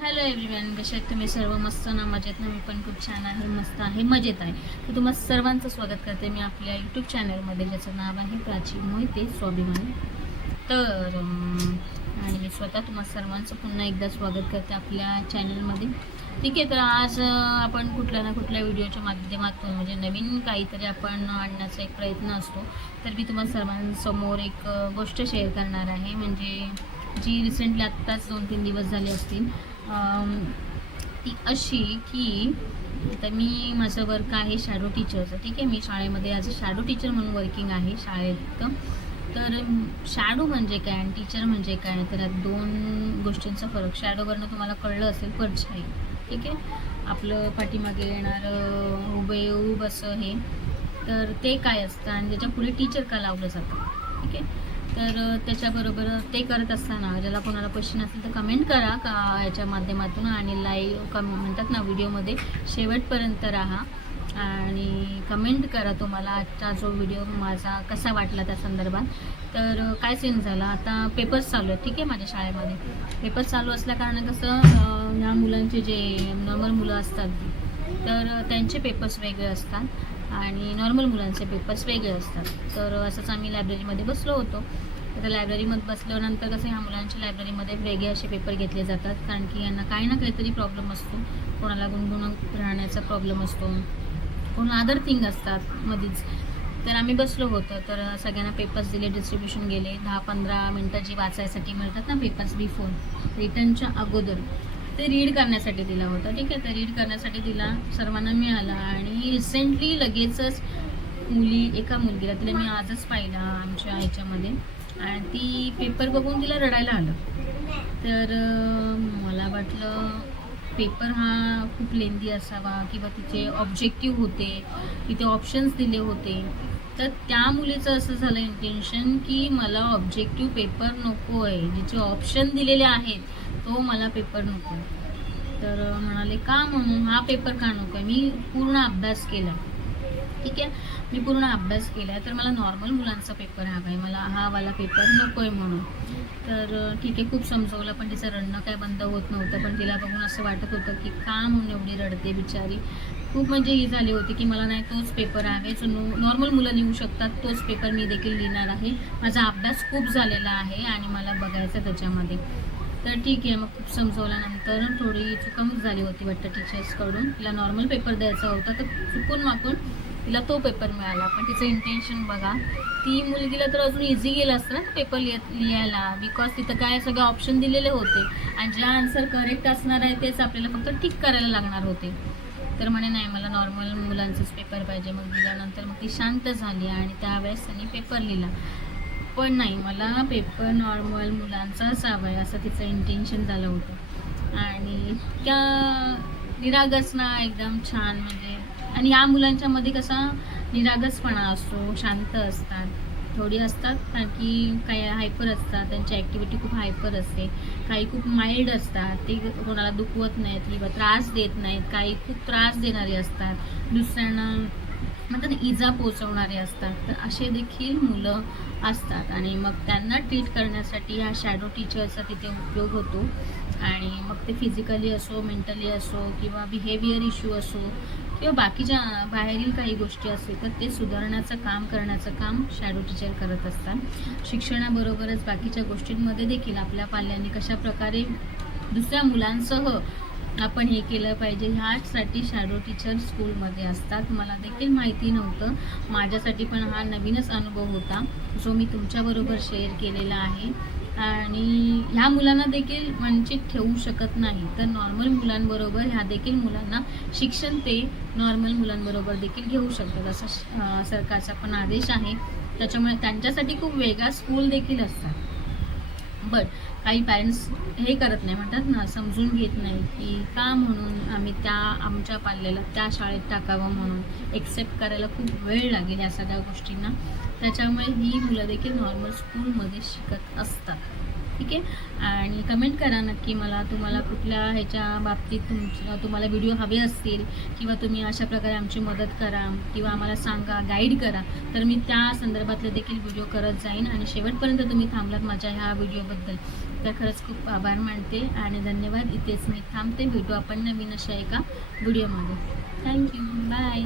Hello everyone कशा आहेत तुम्ही? सर्व मस्त ना? मजेत ना? मी पण खूप छान आहे मस्त आहे मजेत आहे. तर तुम्हा सर्वांचं स्वागत करते मी आपल्या यूट्यूब चॅनलमध्ये ज्याचं नाव आहे प्राची मोहिते स्वाभिमानी. तर आणि मी स्वतः तुम्हा सर्वांचं पुन्हा एकदा स्वागत करते आपल्या चॅनलमध्ये ठीक आहे तर आज आपण कुठल्या ना कुठल्या व्हिडिओच्या माध्यमातून म्हणजे नवीन काहीतरी आपण आणण्याचा एक प्रयत्न असतो. तर मी तुम्हाला सर्वांसमोर एक गोष्ट शेअर करणार आहे. म्हणजे जी रिसेंटली आत्ताच दोन तीन दिवस झाले असतील ती अशी की आता मी माझं वर्क आहे शॅडो टीचरचं ठीक आहे? मी शाळेमध्ये ॲज अ शॅडो टीचर म्हणून वर्किंग आहे शाळेत. तर शॅडो म्हणजे काय आणि टीचर म्हणजे काय? तर यात दोन गोष्टींचा फरक. शॅडोवरनं तुम्हाला कळलं असेल परछाई ठीक आहे? आपलं पाठीमागे येणारं हुबेहूब असं हे. तर ते काय असतं आणि त्याच्या पुढे टीचर का लावलं जातं ठीक आहे? तर त्याच्याबरोबर ते करत असताना ज्याला कोणाला क्वेश्चन असेल तर कमेंट करा का याच्या माध्यमातून आणि लाईव्ह कम म्हणतात ना व्हिडिओमध्ये शेवटपर्यंत राहा. आणि कमेंट करा तुम्हाला आजचा जो व्हिडिओ माझा कसा वाटला त्या संदर्भात. तर काय सीन झाला? आता पेपर्स चालू आहेत ठीक आहे माझ्या शाळेमध्ये. पेपर्स चालू असल्याकारणं कसं या ह्या मुलांचे जे नॉर्मल मुलं असतात तर त्यांचे पेपर्स वेगळे असतात. आणि नॉर्मल मुलांचे पेपर्स वेगळे असतात. तर असंच आम्ही लायब्ररीमध्ये बसलो होतो. तर लायब्ररीमध्ये बसल्यानंतर कसं ह्या मुलांच्या लायब्ररीमध्ये वेगळे असे पेपर घेतले जातात. कारण की यांना काही ना काहीतरी प्रॉब्लेम असतो. कोणाला गुणगुण राहण्याचा प्रॉब्लेम असतो. कोण अदर थिंग असतात मधीच. तर आम्ही बसलो होतो. तर सगळ्यांना पेपर्स दिले डिस्ट्रीब्युशन गेले. दहा पंधरा मिनटं जी वाचायसाठी मिळतात ना पेपर्स बिफोर रिटर्नच्या अगोदर. ते रीड करण्यासाठी दिला होता. ठीक आहे? तर रीड करण्यासाठी दिला. सर्वांना मिळाला आणि रिसेंटली लगेचच मुली एका मुलगीला तिला मी आजच पाहिला आमच्या ह्याच्यामध्ये आणि ती पेपर बघून तिला रडायला आलं. तर मला वाटलं पेपर हा खूप लेंदी असावा किंवा तिचे ऑब्जेक्टिव्ह होते तिथे ऑप्शन्स दिले होते. तर त्या मुलीचं असं झालं इंटेन्शन की मला ऑब्जेक्टिव्ह पेपर नको आहे जिचे ऑप्शन दिलेले आहेत तो मला पेपर नको आहे तर म्हणाले का म्हणून? हा पेपर का नको आहे मी पूर्ण अभ्यास केला. ठीक आहे? मी पूर्ण अभ्यास केला. आहे तर मला नॉर्मल मुलांचा पेपर हवा आहे. मला हा वाला पेपर नको आहे म्हणून. तर ठीक आहे खूप समजवलं पण तिचं रडणं काय बंद होत नव्हतं. पण तिला बघून असं वाटत होतं की का म्हणून एवढी रडते बिचारी? खूप म्हणजे ही झाली होती की मला नाही तोच पेपर आहे. जो नॉर्मल मुलं लिहू शकतात. तोच पेपर मी देखील लिहिणार आहे. माझा अभ्यास खूप झालेला आहे आणि मला बघायचं त्याच्यामध्ये. तर ठीक आहे मग खूप समजवल्यानंतर थोडी चुकमक झाली होती वाटतं टीचर्सकडून तिला नॉर्मल पेपर द्यायचा होता तर चुकून माकून तिला तो पेपर मिळाला. पण तिचं इंटेन्शन बघा ती मुलगीला तर अजून इझी गेलं असतं ना पेपर लिह लिहायला. बिकॉज तिथं काय सगळे ऑप्शन दिलेले होते. आणि ज्या आन्सर करेक्ट असणार आहे तेच आपल्याला फक्त ठीक करायला लागणार होते. तर म्हणे नाही मला नॉर्मल मुलांचंच पेपर पाहिजे. मग दिल्यानंतर मग ती शांत झाली आणि त्यावेळेस त्यांनी पेपर लिहिला. पण नाही. मला पेपर नॉर्मल मुलांचाच हवा आहे असं तिचं इंटेन्शन झालं होतं. आणि त्या निरागसना एकदम छान म्हणजे आणि या मुलांच्या मध्ये कसा निरागसपणा असतो शांत असतात. थोडी असतात कारण की काही हायपर असतात त्यांची ॲक्टिव्हिटी खूप हायपर असते. काही खूप माइल्ड असतात ते कोणाला दुखवत नाहीत किंवा त्रास देत नाहीत काही खूप त्रास देणारे असतात. दुसऱ्यांना म्हणतात इजा पोचवणारे असतात. तर असे देखील मुलं असतात. आणि मग त्यांना ट्रीट करण्यासाठी हा शॅडो टीचरचा तिथे उपयोग होतो. आणि मग ते फिजिकली असो मेंटली असो किंवा बिहेवियर इश्यू असो किंवा बाकीच्या बाहेरील काही गोष्टी असतील तर ते सुधारण्याचं काम करण्याचं काम शॅडो टीचर करत असतात. शिक्षणाबरोबरच बाकीच्या गोष्टींमध्ये देखील आपल्या पाल्याने कशा प्रकारे दुसऱ्या मुलांसह आपण हे केलं पाहिजे. ह्याचसाठी शॅडो टीचर स्कूलमध्ये असतात. मला देखील माहिती नव्हतं. माझ्यासाठी पण हा नवीनच अनुभव होता जो मी तुमच्याबरोबर शेअर केलेला आहे. आणि ह्या मुलांना देखील वंचित ठेवू शकत नाही. तर नॉर्मल मुलांबरोबर ह्या देखील मुलांना शिक्षण ते नॉर्मल मुलांबरोबर देखील घेऊ शकतात असा सरकारचा पण आदेश आहे. त्याच्यामुळे त्यांच्यासाठी खूप वेगळा स्कूल देखील असतात. बट काही पॅरेंट्स हे करत नाही म्हणतात ना समजून घेत नाही की का म्हणून आम्ही त्या आमच्या पाल्याला त्या शाळेत टाकावं म्हणून एक्सेप्ट करायला खूप वेळ लागेल या सगळ्या गोष्टींना. त्याच्यामुळे ही मुलं देखील नॉर्मल स्कूलमध्ये शिकत असतात. ठीक आहे? आणि कमेंट करा नक्की मला तुम्हाला कुठल्या ह्याच्या बाबतीत तुमच्या तुम्हाला व्हिडिओ हवे असतील किंवा तुम्ही अशा प्रकारे आमची मदत करा किंवा आम्हाला सांगा गाईड करा तर मी त्या संदर्भातले देखील व्हिडिओ करत जाईन. आणि शेवटपर्यंत तुम्ही थांबलात माझ्या ह्या व्हिडिओबद्दल तर खरंच खूप आभार मानते आणि धन्यवाद. इथेच मी थांबते. भेटू आपण नवीन अशा एका व्हिडिओमध्ये थँक्यू बाय